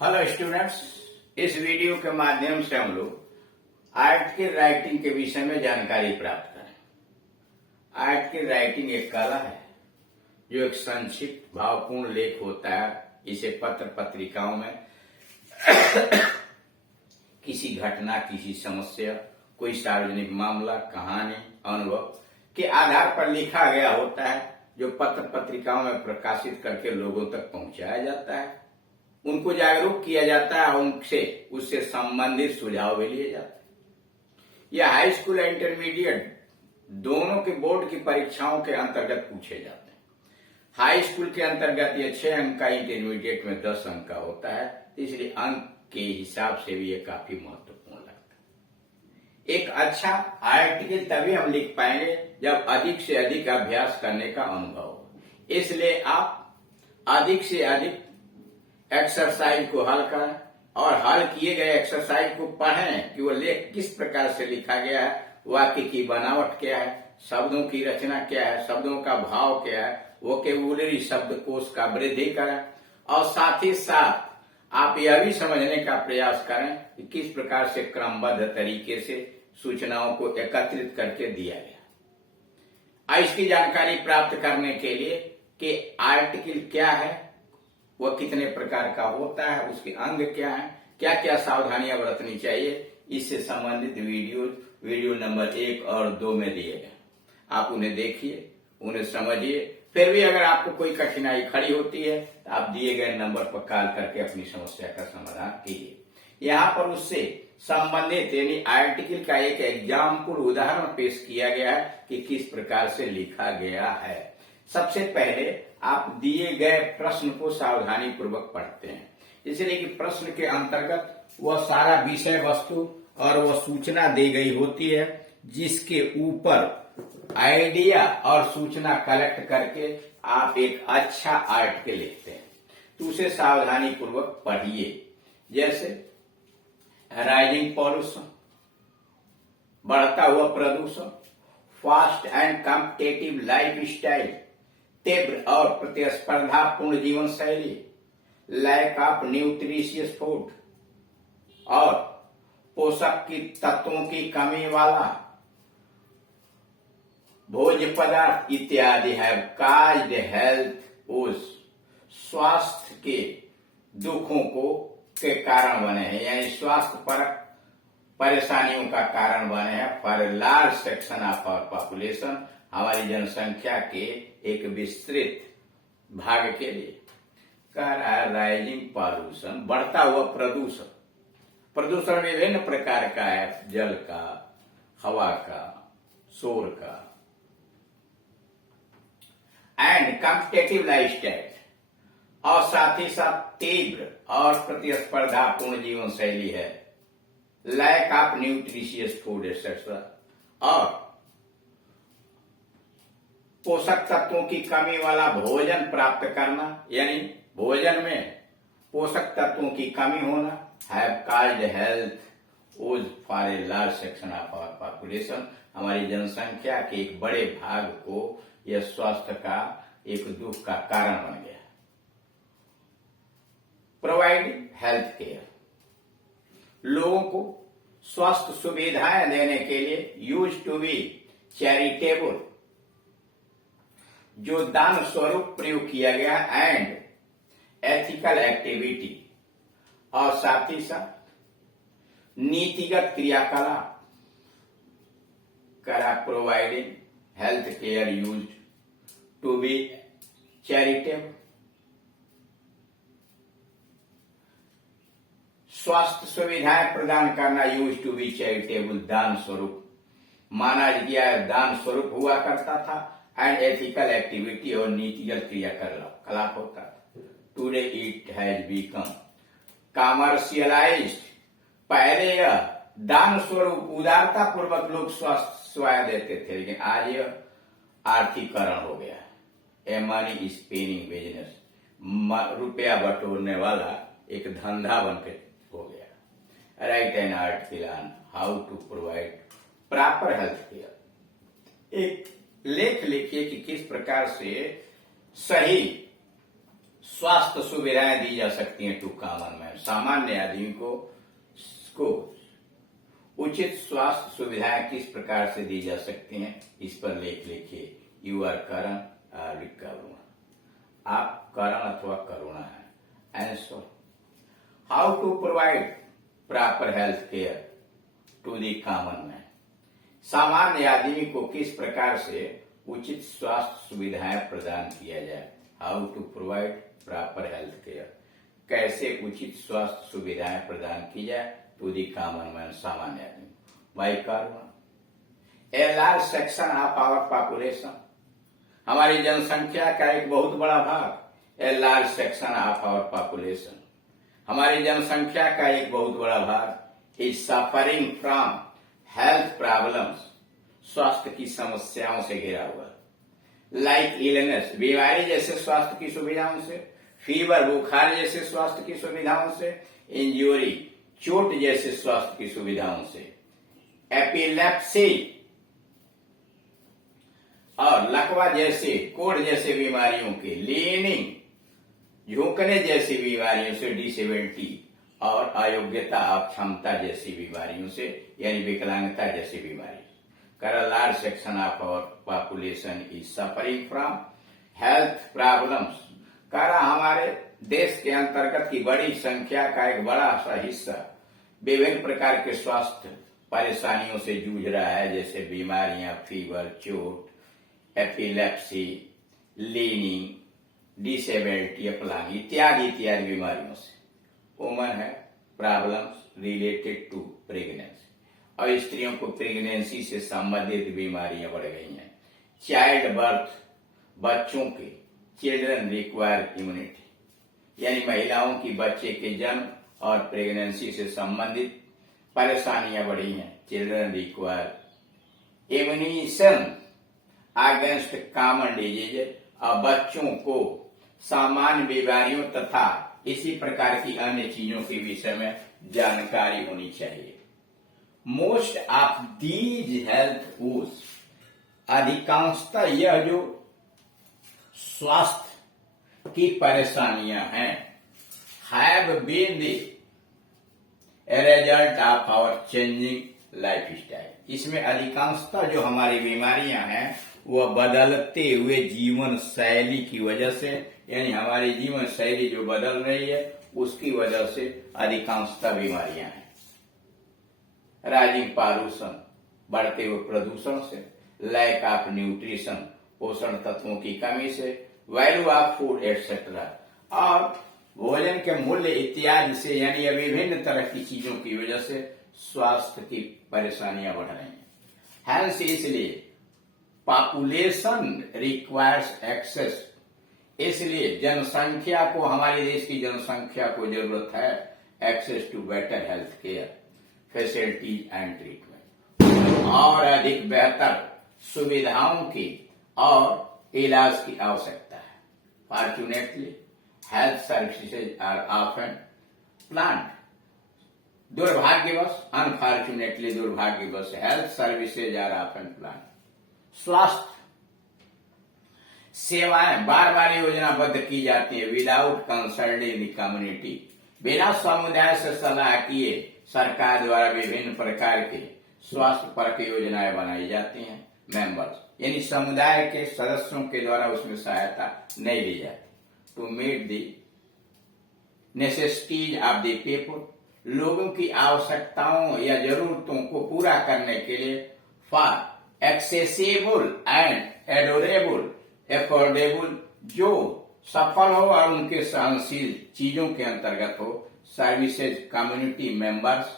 Hello students, इस video के माध्यम से हम लोग आर्ट की राइटिंग के विषय में जानकारी प्राप्त करें। आर्ट की राइटिंग एक कला है जो एक संक्षिप्त भावपूर्ण लेख होता है। इसे पत्र पत्रिकाओं में किसी घटना, किसी समस्या, कोई सार्वजनिक मामला, कहानी, अनुभव के आधार पर लिखा गया होता है, जो पत्र पत्रिकाओं में प्रकाशित करके लोगों तक पहुंचाया जाता है। उनको जागरूक किया जाता है, उनसे उससे संबंधित सुझाव भी लिए जाते हैं। यह हाई स्कूल और इंटरमीडिएट दोनों के बोर्ड की परीक्षाओं के अंतर्गत पूछे जाते हैं। हाई स्कूल के अंतर्गत ये 6 अंक का, इंटरमीडिएट में 10 अंक का होता है, इसलिए अंक के हिसाब से भी ये काफी महत्वपूर्ण लगता है। एक अच्छा आर्टिकल तभी हम लिख पाएंगे जब अधिक से अधिक अभ्यास करने का अनुभव हो। इसलिए आप अधिक से अधिक एक्सरसाइज को हल करें और हल किए गए एक्सरसाइज को पढ़ें कि वो लेख किस प्रकार से लिखा गया है, वाक्य की बनावट क्या है, शब्दों की रचना क्या है, शब्दों का भाव क्या है, वोकेबुलरी शब्दकोश का वृद्धि करें और साथ ही साथ आप यह भी समझने का प्रयास करें कि किस प्रकार से क्रमबद्ध तरीके से सूचनाओं को एकत्रित करके दिया गया। इसकी जानकारी प्राप्त करने के लिए कि आर्टिकल क्या है, वह कितने प्रकार का होता है, उसके अंग क्या है, क्या क्या सावधानियां बरतनी चाहिए, इससे संबंधित वीडियो नंबर 1 और 2 में दिए गए। आप उन्हें देखिए, उन्हें समझिए। फिर भी अगर आपको कोई कठिनाई खड़ी होती है तो आप दिए गए नंबर पर कॉल करके अपनी समस्या का समाधान कीजिए। यहाँ पर उससे संबंधित यानी आर्टिकल का एक एग्जाम्पल उदाहरण पेश किया गया है कि किस प्रकार से लिखा गया है। सबसे पहले आप दिए गए प्रश्न को सावधानी पूर्वक पढ़ते हैं, इसलिए कि प्रश्न के अंतर्गत वह सारा विषय वस्तु और वह सूचना दी गई होती है, जिसके ऊपर आइडिया और सूचना कलेक्ट करके आप एक अच्छा आर्टिकल लिखते हैं। तो उसे सावधानी पूर्वक पढ़िए। जैसे राइजिंग पॉल्यूशन, बढ़ता हुआ प्रदूषण, fast and competitive life style, तीव्र और प्रतिस्पर्धापूर्ण जीवन शैली, लैक ऑफ न्यूट्रिशियस फूड और पोषक की तत्वों की कमी वाला भोज्य पदार्थ इत्यादि है। काज्ड हेल्थ उस स्वास्थ्य के दुखों को के कारण बने हैं, यानी स्वास्थ्य पर परेशानियों का कारण बने हैं। For large section of our population, हमारी जनसंख्या के एक विस्तृत भाग के लिए। कह रहा है राइजिंग पॉल्यूशन, बढ़ता हुआ प्रदूषण। प्रदूषण विभिन्न प्रकार का है, जल का, हवा का, शोर का। एंड कॉम्पिटिटिव लाइफस्टाइल, और साथ ही साथ तीव्र और प्रतिस्पर्धापूर्ण जीवन शैली है। Lack of nutritious food etcetera, और पोषक तत्वों की कमी वाला भोजन प्राप्त करना, यानी भोजन में पोषक तत्वों की कमी होना। Have caused health issues for a large section of our population, हमारी जनसंख्या के एक बड़े भाग को यह स्वास्थ्य का एक दुख का कारण बन गया। प्रोवाइड हेल्थ केयर, लोगों को स्वास्थ्य सुविधाएं देने के लिए। यूज टू बी चैरिटेबल, जो दान स्वरूप प्रयोग किया गया। एंड एथिकल एक्टिविटी, और साथ ही साथ नीतिगत क्रियाकलाप। करा providing health care used to be charitable, स्वास्थ्य सुविधाएं प्रदान करना। यूज टू बी चैरिटेबल, दान स्वरूप माना गया, दान स्वरूप हुआ करता था। एंड एथिकल एक्टिविटी, और नीतिगत क्रियाकलाप होता था। Today it has become commercialised, पहले यह दान स्वरूप उदारता पूर्वक लोग स्वास्थ्य सेवाएं देते थे, लेकिन आज यह आर्थिकरण हो गया। ए मनी स्पेनिंग बिजनेस, रुपया बटोरने वाला एक धंधा बनकर हो गया। Write an article on how to provide proper health care, एक लेख लिखिए कि किस प्रकार से सही स्वास्थ्य सुविधाएं दी जा सकती हैं टू कॉमन मैन, सामान्य आदमी को उचित स्वास्थ्य सुविधाएं किस प्रकार से दी जा सकती हैं, इस पर लेख लिखिए। यू आर करण और करुणा, आप करण अथवा करुणा है। Answer, how to provide proper health care to the common man, सामान्य आदमी को किस प्रकार से उचित स्वास्थ्य सुविधाएं प्रदान किया जाए। How to provide proper health care, कैसे उचित स्वास्थ्य सुविधाएं प्रदान की जाए टू दी कॉमन मैन, सामान्य आदमी। By Karuna, a large section of our population, हमारी जनसंख्या का एक बहुत बड़ा भाग, a large section of our population, हमारी जनसंख्या का एक बहुत बड़ा भाग is suffering from health problems, स्वास्थ्य की समस्याओं से घिरा हुआ, लाइक इलनेस, बीमारी जैसे स्वास्थ्य की सुविधाओं से, फीवर बुखार जैसे स्वास्थ्य की सुविधाओं से, इंजरी चोट जैसे स्वास्थ्य की सुविधाओं से, एपिलेप्सी और लकवा जैसे कोढ़ जैसे बीमारियों के, लीनिंग झुकने जैसी बीमारियों से, डिसेबिलिटी और अयोग्यता अक्षमता जैसी बीमारियों से, यानी विकलांगता जैसी बीमारी। कर large section of our population is suffering from health problems, करा हमारे देश के अंतर्गत की बड़ी संख्या का एक बड़ा सा हिस्सा विभिन्न प्रकार के स्वास्थ्य परेशानियों से जूझ रहा है, जैसे बीमारियां, फीवर, चोट, एपिलेप्सी, लीनिंग, डिसेबिलिटी, अपलांग इत्यादि इत्यादि बीमारियों से। वुमन है प्रॉब्लम्स रिलेटेड टू प्रेगनेंसी, और स्त्रियों को प्रेगनेंसी से संबंधित बीमारियां बढ़ गई हैं। चाइल्ड बर्थ, बच्चों के, चिल्ड्रन रिक्वायर इम्यूनिटी, यानी महिलाओं की बच्चे के जन्म और प्रेगनेंसी से संबंधित परेशानियां बढ़ी हैं। Children require immunisation against common disease, और बच्चों को सामान्य बीमारियों तथा इसी प्रकार की अन्य चीजों के विषय में जानकारी होनी चाहिए। Most of these health issues, अधिकांशतः यह जो स्वास्थ्य की परेशानियां हैं, have been the result of our changing lifestyle, इसमें अधिकांशतः जो हमारी बीमारियां हैं वह बदलते हुए जीवन शैली की वजह से, यानी हमारी जीवन शैली जो बदल रही है उसकी वजह से अधिकांशतः बीमारियां हैं। राइजिंग पॉल्यूशन, बढ़ते हुए प्रदूषण से, लैक ऑफ न्यूट्रिशन, पोषण तत्वों की कमी से, वैल्यू ऑफ फूड एटसेट्रा, और भोजन के मूल्य इत्यादि से, यानी विभिन्न तरह की चीजों की वजह से स्वास्थ्य की परेशानियां बढ़ रही हैं। हेल्थ, इसलिए पॉपुलेशन रिक्वायर्स एक्सेस, इसलिए जनसंख्या को, हमारे देश की जनसंख्या को जरूरत है access to better health care facilities and treatment, और अधिक बेहतर सुविधाओं की और इलाज की आवश्यकता है। Fortunately health services are often plant, दुर्भाग्यवश, अनफॉर्चुनेटली दुर्भाग्यवश, health services are often plant, स्वास्थ्य सेवाएं बार बार योजनाबद्ध की जाती है विदाउट कंसल्टिंग द कम्युनिटी, बिना समुदाय से सलाह किए सरकार द्वारा विभिन्न प्रकार के स्वास्थ्य परक योजनाएं बनाई जाती हैं। मेंबर्स, यानी समुदाय के सदस्यों के द्वारा उसमें सहायता नहीं दी जाती। To meet the necessities of the people, लोगों की आवश्यकताओं या जरूरतों को पूरा करने के लिए, for accessible and adorable affordable, जो सफल हो और उनके सहनशील चीजों के अंतर्गत हो, services community members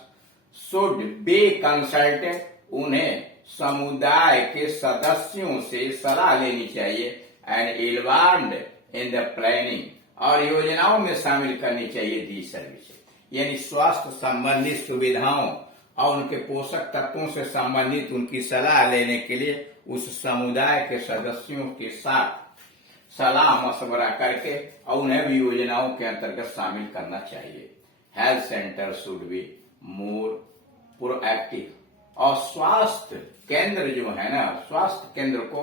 should be consulted, उन्हें समुदाय के सदस्यों से सलाह लेनी चाहिए, and involved in the planning, और योजनाओं में शामिल करनी चाहिए दी सर्विसेज, यानी स्वास्थ्य संबंधित सुविधाओं और उनके पोषक तत्वों से संबंधित उनकी सलाह लेने के लिए उस समुदाय के सदस्यों के साथ सलाह मशवरा करके और उन्हें भी योजनाओं के अंतर्गत शामिल करना चाहिए। Health centre should be more proactive, और स्वास्थ्य केंद्र जो है ना, स्वास्थ्य केंद्र को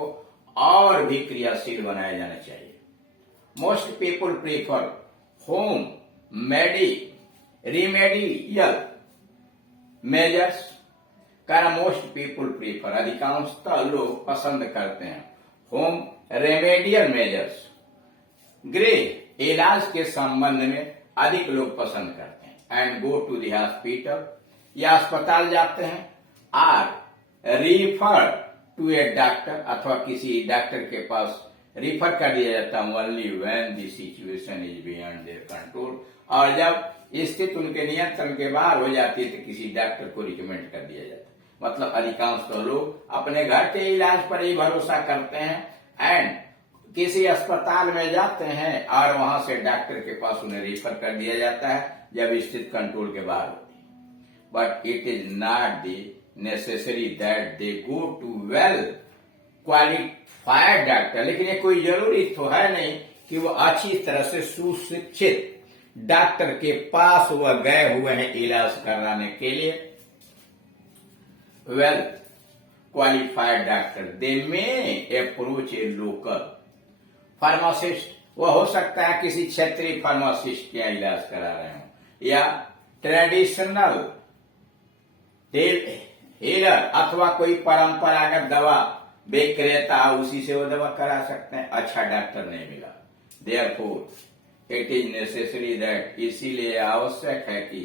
और भी क्रियाशील बनाया जाना चाहिए। Most people prefer home remedial measures. कारण मोस्ट पीपुल प्रीफर, अधिकांशतः लोग पसंद करते हैं होम रेमेडियल मेजर्स। गृह इलाज के संबंध में अधिक लोग पसंद करते हैं। And go to the hospital, या अस्पताल जाते हैं। Or refer to a doctor, अथवा किसी डॉक्टर के पास रिफर कर दिया जाता है only when the situation is beyond their control. और जब स्थिति उनके नियंत्रण के बाहर हो जाती है तो किसी डॉक्टर को रिकमेंड कर दिया जाता है। मतलब अधिकांश तो लोग अपने घर के इलाज पर ही भरोसा करते हैं एंड किसी अस्पताल में जाते हैं और वहां से डॉक्टर के पास उन्हें रेफर कर दिया जाता है जब स्थिति कंट्रोल के बाहर होती है। But it is not the necessary that they go to well qualified doctor. लेकिन ये कोई जरूरी तो है नहीं कि वो अच्छी तरह से सुशिक्षित डॉक्टर के पास वह गए हुए हैं इलाज कराने के लिए। वेल क्वालिफाइड डॉक्टर दे में अप्रोच ए लोकल फार्मासिस्ट, वह हो सकता है किसी क्षेत्रीय फार्मासिस्ट के इलाज करा रहे हो, या ट्रेडिशनल हीलर अथवा कोई परंपरागत दवा विक्रेता, उसी से वो दवा करा सकते हैं। अच्छा डॉक्टर नहीं मिला, therefore it is necessary that, इसीलिए आवश्यक है कि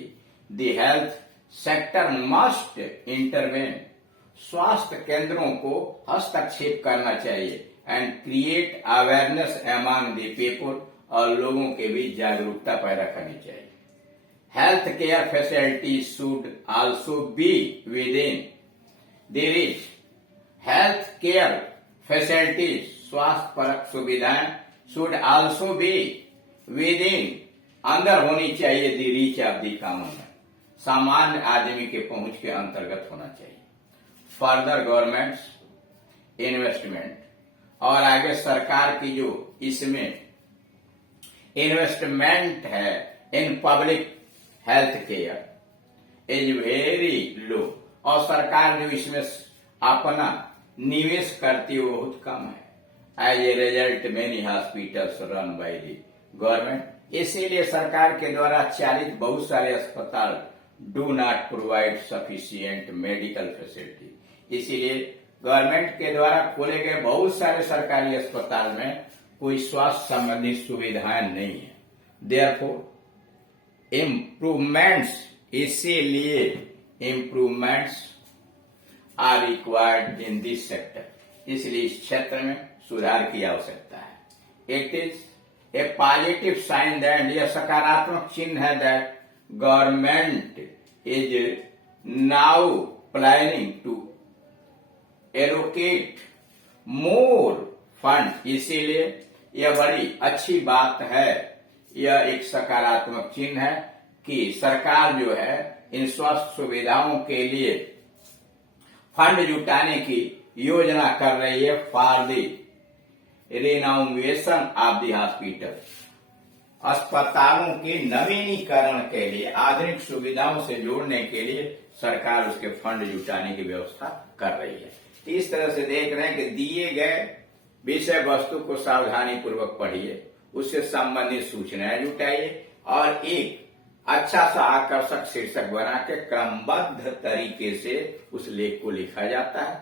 the health sector must intervene, स्वास्थ्य केंद्रों को हस्तक्षेप करना चाहिए and create awareness among the people, और लोगों के बीच जागरूकता पैदा करनी चाहिए। Health care facilities should also be with in the reach. Health care facilities, स्वास्थ्य परक सुविधाएं, should also be with in, अंदर होनी चाहिए, the reach of the common, सामान्य आदमी के पहुंच के अंतर्गत होना चाहिए। फर्दर गवर्नमेंट्स इन्वेस्टमेंट, और आगे सरकार की जो इसमें इन्वेस्टमेंट है in public health care is very low, और सरकार जो इसमें अपना निवेश करती है वो बहुत कम है। As a result many hospitals run by the government, इसीलिए सरकार के द्वारा चालित बहुत सारे अस्पताल do not provide sufficient medical facility. इसीलिए गवर्नमेंट के द्वारा खोले गए बहुत सारे सरकारी अस्पताल में कोई स्वास्थ्य संबंधी सुविधाएं नहीं है। देयरफॉर इम्प्रूवमेंट्स, इसीलिए improvements are required in this sector, इसलिए इस क्षेत्र में सुधार की आवश्यकता है। It is a positive sign that, यह सकारात्मक चिन्ह है that government is now planning to allocate more fund, इसीलिए यह बड़ी अच्छी बात है, यह एक सकारात्मक चिन्ह है कि सरकार जो है इन स्वास्थ्य सुविधाओं के लिए फंड जुटाने की योजना कर रही है for the renovation of the hospital, अस्पतालों के नवीनीकरण के लिए, आधुनिक सुविधाओं से जोड़ने के लिए सरकार उसके फंड जुटाने की व्यवस्था कर रही है। तो इस तरह से देख रहे हैं कि दिए गए विषय वस्तु को सावधानी पूर्वक पढ़िए, उससे संबंधित सूचनाएं जुटाइए और एक अच्छा सा आकर्षक शीर्षक बना के क्रमबद्ध तरीके से उस लेख को लिखा जाता है।